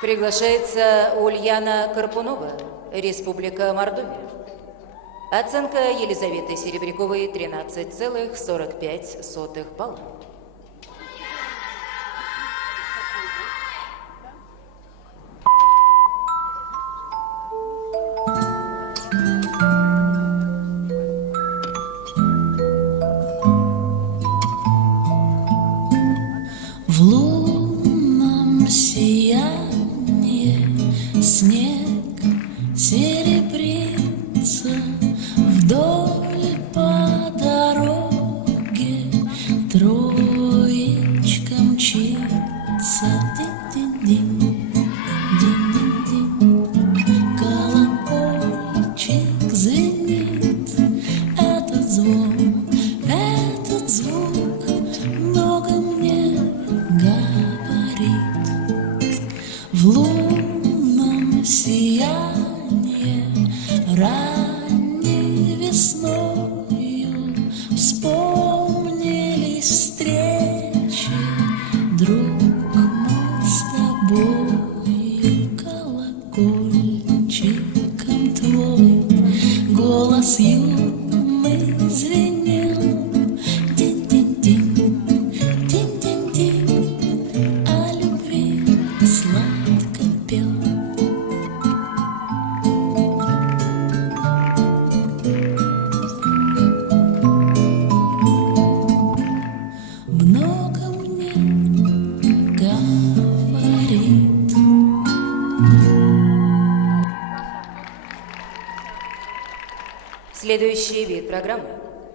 Приглашается Ульяна Карпунова, Республика Мордовия. Оценка Елизаветы Серебряковой 13,45 балла. В лунном сиянии снег серебрится, вдоль по дороге троечка мчится. Динь-динь-динь, динь-динь-динь, колокольчик звенит. Этот звук много мне говорит. В лунном сиянии ранней весною вспомнились встречи, друг мой, с тобою. Колокольчиком твой голос юный звенел. Динь-динь-динь, динь-динь-динь, о любви сладко пел. Много мне говорит. Следующий вид программы.